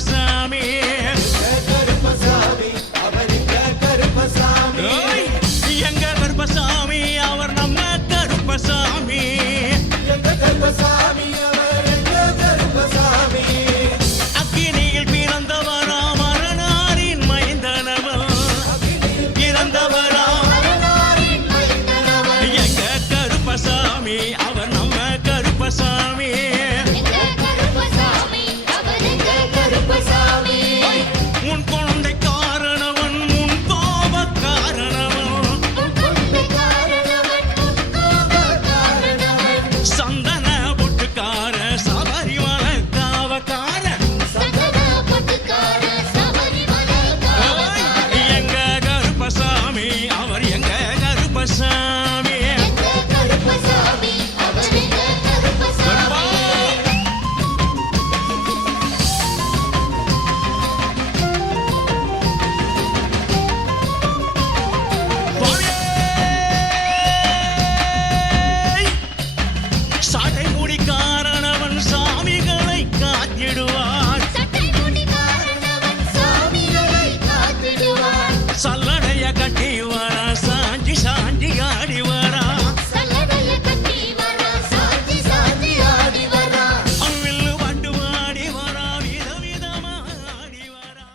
கருப்பசாமி எங்க கருப்பசாமி அவர் நம்ம கருப்பசாமி அக்கினியில் பிறந்தவரா மரணாரின் மைந்தனவன் பிறந்தவரா எங்க கருப்பசாமி அவர் நம்ம கருப்பசாமி உன் குழந்தை காரணவன் உன் கோப காரணவன் சந்தன பொட்டுக்கார சபரிமலை காவக்கார எங்க கருப்பசாமி அவர் எங்க கருப்பசாமி சாட்டை மூடி காரணவன் சாமிகளை காத்திடுவார் சல்லடைய கட்டி வரா சாஞ்சி சாஞ்சி ஆடி வரா அவ்வில்லு வண்டு வாடி வரா விதவிதமா ஆடி வரா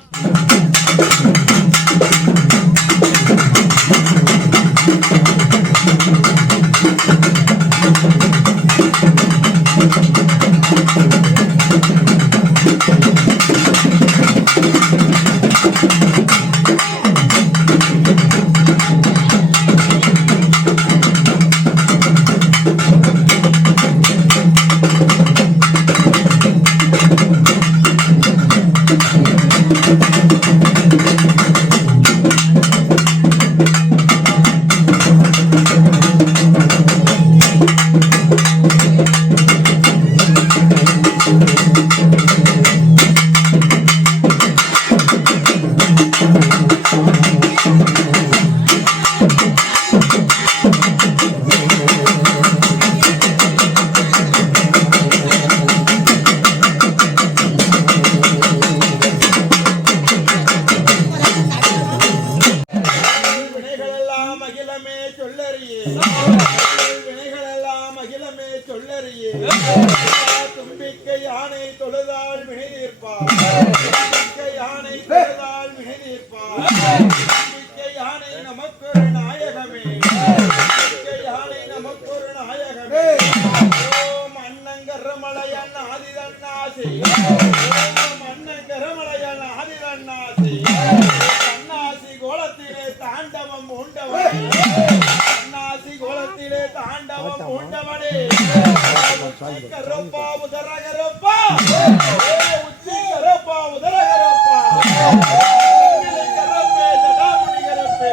தும்பிக்கை யானை தொழுதால் வினை தீர்ப்பார் தும்பிக்கை யானை தொழுதால் வினை தீர்ப்பார் தும்பிக்கை யானை நமக்கொரு நாயகமே தும்பிக்கை யானை நமக்கொரு நாயகமே ஓம் அண்ணங்கரமலையன் ஆதிதன்னாசி ஓம் அண்ணங்கரமலையன் ஆதிதன்னாசி அண்ணாசி கோலத்திலே தாண்டவம் உண்டவனே அண்ணாசி கோலத்திலே தாண்டவம் உண்டவனே கரப்பா உதரகரப்பா உச்சி கரப்பா உதரகரப்பா கரப்பே ஜடாமுனி கரப்பே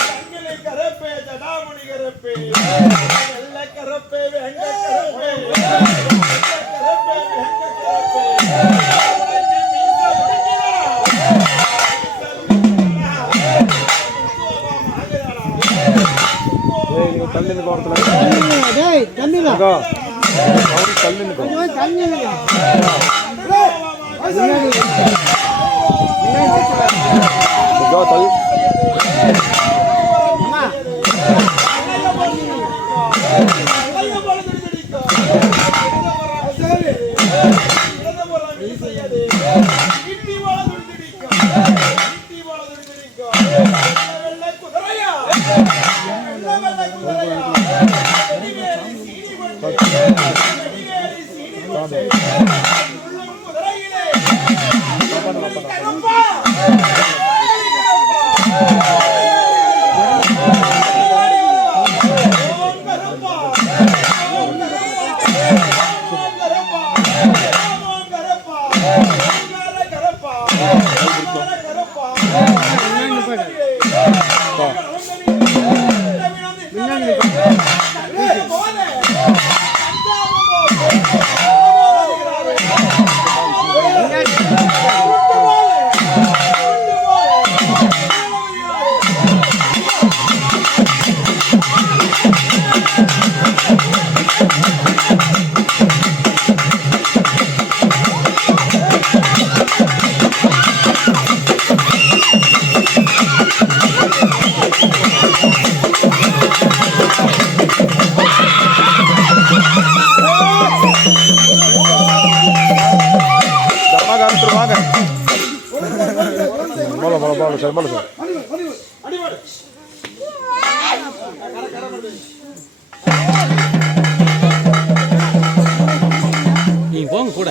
சங்கிலி கரப்பே ஜடாமுனி கரப்பே எல்ல கரப்பே வெங்க கரப்பே கரப்பே வெங்க கரப்பே தள்ளின்னு தள்ளின்னு நீ போங்க கூட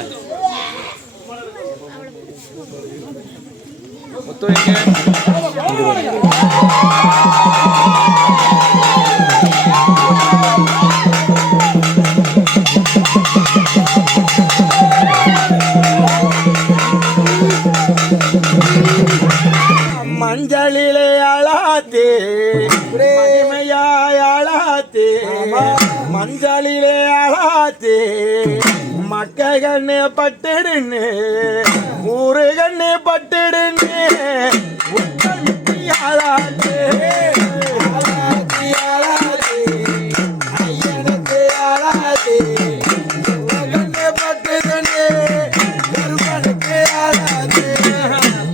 மஞ்சளிலே அழாத்தே மகிமையாய் அழாத்தே மஞ்சளிலே அழாத்தே மக்க கண்ணு பட்டுடுன்னு ஊரு கண்ணு பட்டுடுன்னு அழாத்தே அழாத்தி அழாத்தே ஐயனுக்கு அழாத்தே கண்ணு பட்டுடுன்னு அழாத்தே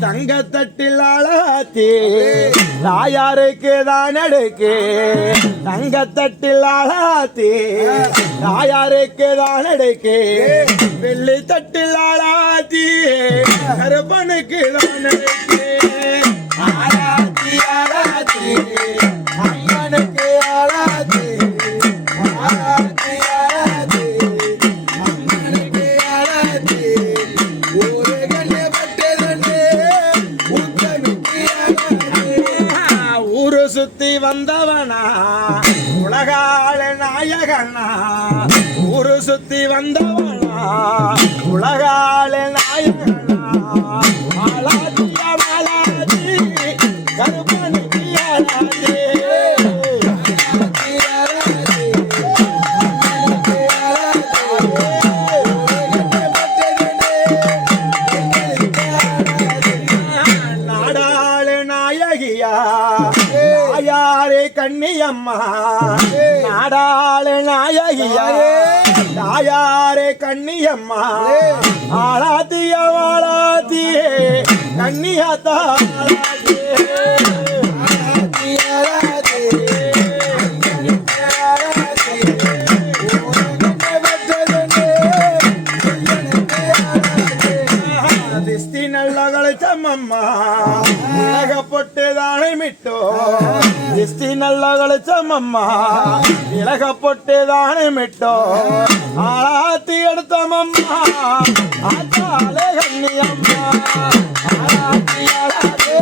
தங்கத்தட்டில் அழாத்தே தாயாருக்கு தான் எடுக்கு தங்கத்தட்டில் அழாத்தே தாயாருக்கு தான் எடுக்கு வெள்ளி தட்டில் அழாத்தி கருப்பனுக்கு தான் எடுக்கு அழாத்தி அழாத்தி ஐயனுக்கு அழாத்தி அழாத்தி அழாத்தி ஐயனுக்கு அழாத்தி ஒரு கண்ணு பட்டதே ஊரு சுத்தி வந்தவனா உலகாள நாயகனா ஊரு சுத்தி வந்தவனா உலகாள நாயகனா மாலாதிய மாலாதி கருப்பனுக்கு அழாதி தாயாரே கண்ணியம்மா நாடாளு நாயகியா தாயாரே கண்ணியம்மா ஆளாத்திய வாழாத்தியே கண்ணியாத்தா திஸ்தி நல்ல கழிச்சம்மம்மா இலகப்பட்டு தானே மிட்டோ திஸ்தி நல்ல கழிச்சம்மம்மா இலகப்பட்டு தானே மிட்டோ ஆளாத்தி எடுத்தமம்மா ஆத்தாலே கண்ணியம்மா ஆளாத்தி ஆளாத்தே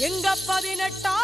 எங்க 18